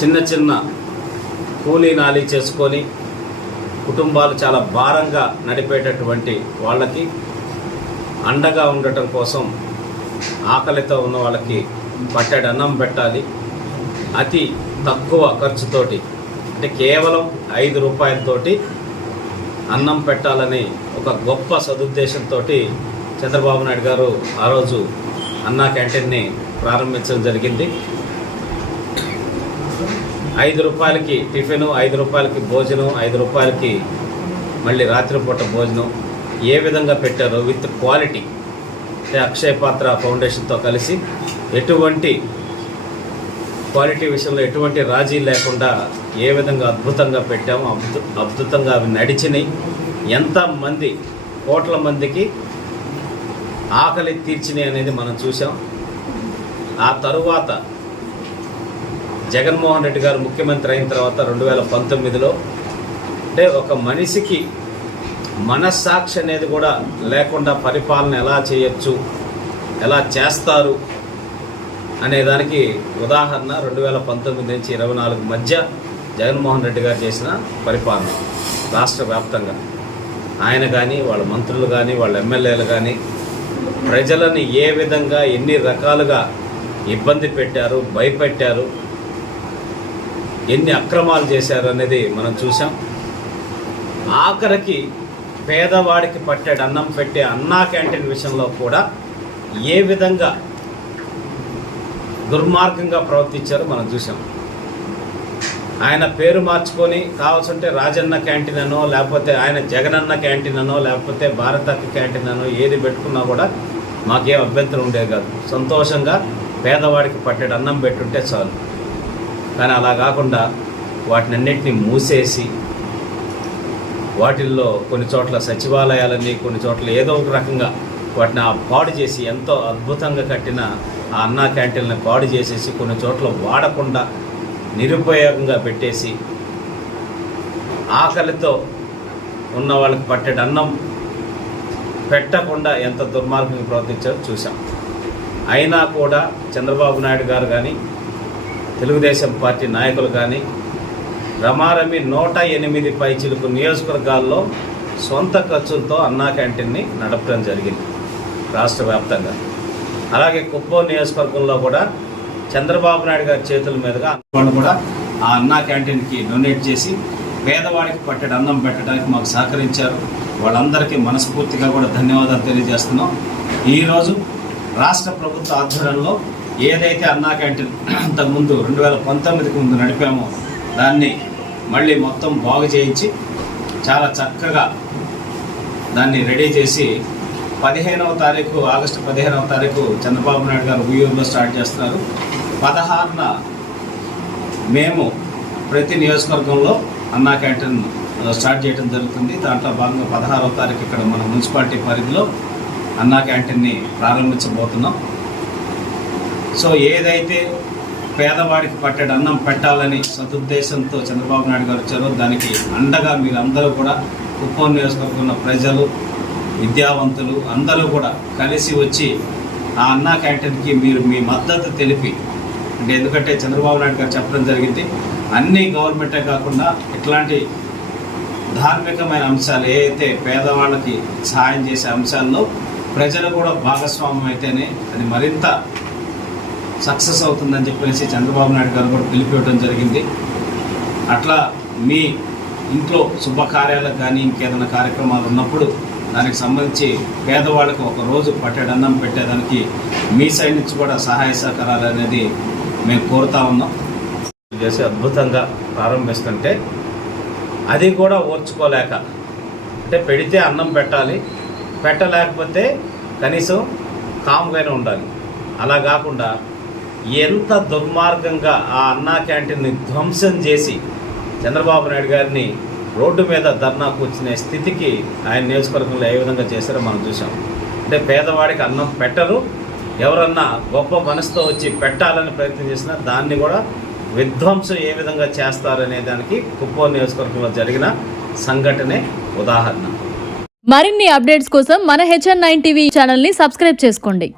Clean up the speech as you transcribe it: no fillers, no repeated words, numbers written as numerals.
చిన్న చిన్న కూలీ నాలి చేసుకొని కుటుంబాలు చాలా భారంగా నడిపేటటువంటి వాళ్ళకి అండగా ఉండటం కోసం ఆకలితో ఉన్న వాళ్ళకి పట్టెడు అన్నం పెట్టాలి, అతి తక్కువ ఖర్చుతోటి అంటే కేవలం 5 రూపాయలతోటి అన్నం పెట్టాలని ఒక గొప్ప సదుద్దేశంతో చంద్రబాబు నాయుడు గారు ఆ రోజు అన్నా క్యాంటీన్ని ప్రారంభించడం జరిగింది. 5 రూపాయలకి టిఫిను, 5 రూపాయలకి భోజనం, 5 రూపాయలకి మళ్ళీ రాత్రిపూట భోజనం ఏ విధంగా పెట్టారో విత్ క్వాలిటీ, అంటే అక్షయ పాత్ర ఫౌండేషన్తో కలిసి ఎటువంటి క్వాలిటీ విషయంలో ఎటువంటి రాజీ లేకుండా ఏ విధంగా అద్భుతంగా పెట్టామో అద్భుతంగా అవి నడిచినాయి. ఎంతమంది కోట్ల మందికి ఆకలి తీర్చినాయి అనేది మనం చూసాం. ఆ తరువాత జగన్మోహన్ రెడ్డి గారు ముఖ్యమంత్రి అయిన తర్వాత 2019లో అంటే ఒక మనిషికి మనస్సాక్షి అనేది కూడా లేకుండా పరిపాలన ఎలా చేయొచ్చు, ఎలా చేస్తారు అనేదానికి ఉదాహరణ 2019 నుంచి 24 మధ్య జగన్మోహన్ రెడ్డి గారు చేసిన పరిపాలన. రాష్ట్ర వ్యాప్తంగా ఆయన కానీ, వాళ్ళ మంత్రులు కానీ, వాళ్ళ ఎమ్మెల్యేలు కానీ ప్రజలని ఏ విధంగా ఎన్ని రకాలుగా ఇబ్బంది పెట్టారు, భయపెట్టారు, ఎన్ని అక్రమాలు చేశారు అనేది మనం చూసాం. ఆఖరికి పేదవాడికి పట్టెడు అన్నం పెట్టే అన్నా క్యాంటీన్ విషయంలో కూడా ఏ విధంగా దుర్మార్గంగా ప్రవర్తించారో మనం చూసాం. ఆయన పేరు మార్చుకొని కావాల్సింటే రాజన్న క్యాంటీన్ అనో, లేకపోతే ఆయన జగనన్న క్యాంటీన్ అనో, లేకపోతే భారతక్క క్యాంటీన్ అనో ఏది పెట్టుకున్నా కూడా మాకేం అభ్యంతరం ఉండేది కాదు. సంతోషంగా పేదవాడికి పట్టెడు అన్నం పెట్టుంటే చాలు. కానీ అలా కాకుండా వాటిని అన్నింటినీ మూసేసి వాటిల్లో కొన్ని చోట్ల సచివాలయాలని, కొన్ని చోట్ల ఏదో ఒక రకంగా వాటిని పాడు చేసి ఎంతో అద్భుతంగా కట్టిన ఆ అన్నా క్యాంటీన్లని పాడు చేసేసి కొన్ని చోట్ల వాడకుండా నిరుపయోగంగా పెట్టేసి ఆకలితో ఉన్న వాళ్ళకి పట్టెడు అన్నం పెట్టకుండా ఎంత దుర్మార్గంగా ప్రవర్తించారో చూసాం. అయినా కూడా చంద్రబాబు నాయుడు గారు కానీ, తెలుగుదేశం పార్టీ నాయకులు కానీ రమారమి 108 పైచిలుకు నియోజకవర్గాల్లో సొంత ఖర్చులతో అన్నా క్యాంటీన్ని నడపడం జరిగింది రాష్ట్ర వ్యాప్తంగా. అలాగే కుప్పం నియోజకవర్గంలో కూడా చంద్రబాబు నాయుడు గారి చేతుల మీదుగా వాళ్ళు కూడా ఆ అన్నా క్యాంటీన్కి డొనేట్ చేసి పేదవాడికి పట్టెడు అన్నం పెట్టడానికి మాకు సహకరించారు. వాళ్ళందరికీ మనస్ఫూర్తిగా కూడా ధన్యవాదాలు తెలియజేస్తున్నాం. ఈరోజు రాష్ట్ర ప్రభుత్వ ఆధ్వర్యంలో ఏదైతే అన్నా క్యాంటీన్ అంతకుముందు 2019కి ముందు నడిపామో దాన్ని మళ్ళీ మొత్తం బాగు చేయించి చాలా చక్కగా దాన్ని రెడీ చేసి 15వ తారీఖు ఆగస్టు 15వ తారీఖు చంద్రబాబు నాయుడు గారు ఉయ్యూరులో స్టార్ట్ చేస్తున్నారు. 16న మేము ప్రతి నియోజకవర్గంలో అన్నా క్యాంటీన్ స్టార్ట్ చేయడం జరుగుతుంది. దాంట్లో భాగంగా 16వ తారీఖు ఇక్కడ మన మున్సిపాలిటీ పరిధిలో అన్నా క్యాంటీన్ని ప్రారంభించబోతున్నాం. సో ఏదైతే పేదవాడికి పట్టెడు అన్నం పెట్టాలని సదుద్దేశంతో చంద్రబాబు నాయుడు గారు వచ్చారో దానికి అండగా మీరందరూ కూడా కుప్పం నియోజకవర్గంలో ప్రజలు, విద్యావంతులు అందరూ కూడా కలిసి వచ్చి ఆ అన్నా క్యాంటీన్కి మీరు మీ మద్దతు తెలిపి, అంటే ఎందుకంటే చంద్రబాబు నాయుడు గారు చెప్పడం జరిగింది అన్ని గవర్నమెంటే కాకుండా ఇట్లాంటి ధార్మికమైన అంశాలు ఏదైతే పేదవాళ్ళకి సహాయం చేసే అంశాల్లో ప్రజలు కూడా భాగస్వామ్యం అయితేనే అది మరింత సక్సెస్ అవుతుందని చెప్పేసి చంద్రబాబు నాయుడు గారు కూడా పిలిపివ్వడం జరిగింది. అట్లా మీ ఇంట్లో శుభకార్యాలకు కానీ ఇంకేదైనా కార్యక్రమాలు ఉన్నప్పుడు దానికి సంబంధించి పేదవాళ్ళకి ఒక రోజు పట్టెడు అన్నం పెట్టేదానికి మీ సైడ్ నుంచి కూడా సహాయ సహకారాలు అనేది మేము కోరుతా ఉన్నాం. చేసి అద్భుతంగా ప్రారంభిస్తుంటే అది కూడా ఓర్చుకోలేక, అంటే పెడితే అన్నం పెట్టాలి, పెట్టలేకపోతే కనీసం కామ్గానే ఉండాలి. అలా కాకుండా ఎంత దుర్మార్గంగా ఆ అన్నా క్యాంటీన్ని ధ్వంసం చేసి చంద్రబాబు నాయుడు గారిని రోడ్డు మీద ధర్నా కూర్చునే స్థితికి ఆయన నియోజకవర్గంలో ఏ విధంగా చేశారో మనం చూసాం. అంటే పేదవాడికి అన్నం పెట్టరు, ఎవరన్నా గొప్ప మనసుతో వచ్చి పెట్టాలని ప్రయత్నం చేసినా దాన్ని కూడా విధ్వంసం ఏ విధంగా చేస్తారనే దానికి కుప్పం నియోజకవర్గంలో జరిగిన సంఘటనే ఉదాహరణ. మరిన్ని అప్డేట్స్ కోసం మన HN9 టీవీ ఛానల్ని సబ్స్క్రైబ్ చేసుకోండి.